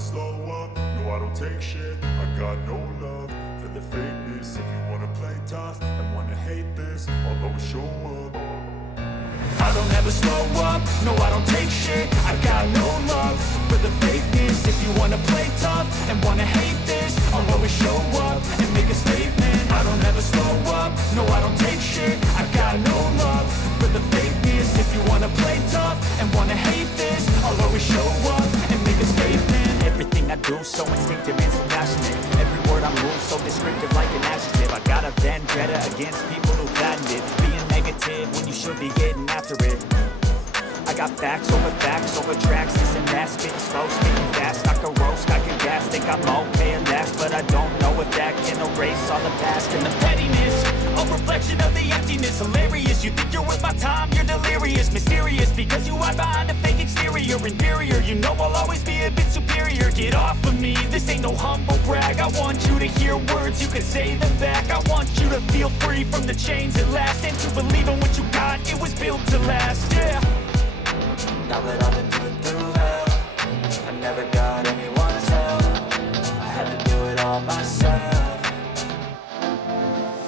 slow up, no I don't take shit. I got no love for the fakeness. If you wanna play tough and wanna hate this, I'll always show up. I don't ever slow up, no I don't take shit. I got no love for the fakeness. If you wanna play tough and wanna hate this, I'll always show up and make a statement. I don't ever slow up, no I don't take shit. I got no love for the fakeness. If you wanna play tough and wanna hate this, I'll always show up and make a statement. Everything I do so instinctive and so passionate. Every word I move so descriptive like an adjective. I got a vendetta against people who patented being negative when you should be getting after it. I got facts over tracks, this and that, spitting slow, spitting fast. I can roast, I can gas, think I'm okay at last, but I don't know if that can erase all the past and the pettiness. A reflection of the emptiness, hilarious. You think you're worth my time, you're delirious, mysterious, because you hide behind a fake exterior. Inferior, you know I'll always be a bit superior. Get off of me, this ain't no humble brag. I want you to hear words, you can say them back. I want you to feel free from the chains at last, and to believe in what you got, it was built to last, yeah. Now that I've been put through hell, I never got anyone's help. I had to do it all myself.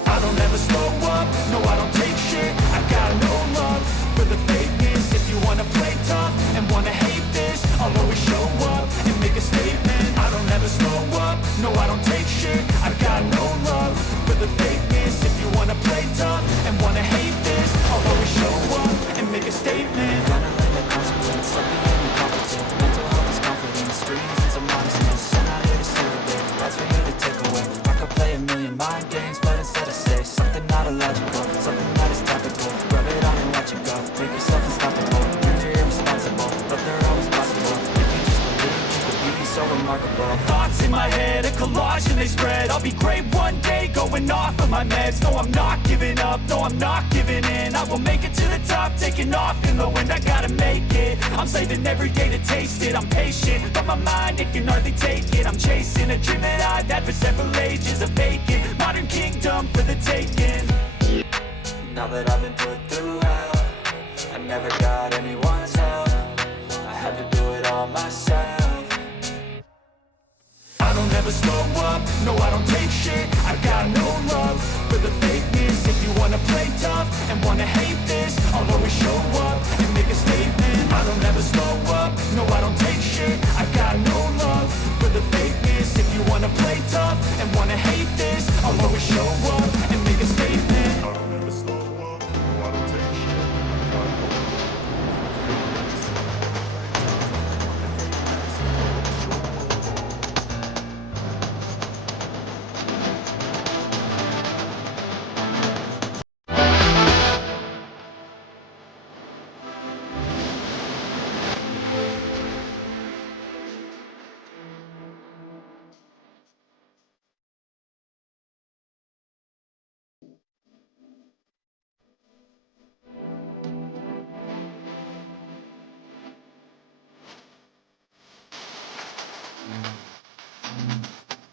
I don't ever slow up, no I don't take shit. I got no love for the fakeness. If you wanna play tough and wanna hate this, I'll always show up and make a statement. I don't ever slow up, no I don't take shit. I got no love for the fakeness. If you wanna play tough and wanna hate this, I'll always show up and make a statement. Gonna learn the consequence of being incompetent. Mental health is confidence, dreams and some modestness. I'm not here to save the day, that's for you to take away. I could play a million mind games, but instead I say something not illogical, something that is topical. Rub it on and watch it go, make yourself unstoppable. Dreams are irresponsible, but they're always possible. If you just believe, you could be so remarkable. Thoughts in my head, a collage and they spread. I'll be great one day, going off of my meds. No, I'm not giving up, no, I'm not giving in. I will make it to the top, taking off in the wind. I gotta make it, I'm saving every day to taste it. I'm patient, but my mind, it can hardly take it. I'm chasing a dream that I've had for several ages. A vacant, modern kingdom for the taking. Now that I've been put through hell, I never got anyone's help. I had to do it all myself. I don't ever slow up, no I don't take shit. I got no love for the fakeness. If you wanna play tough and wanna hate this,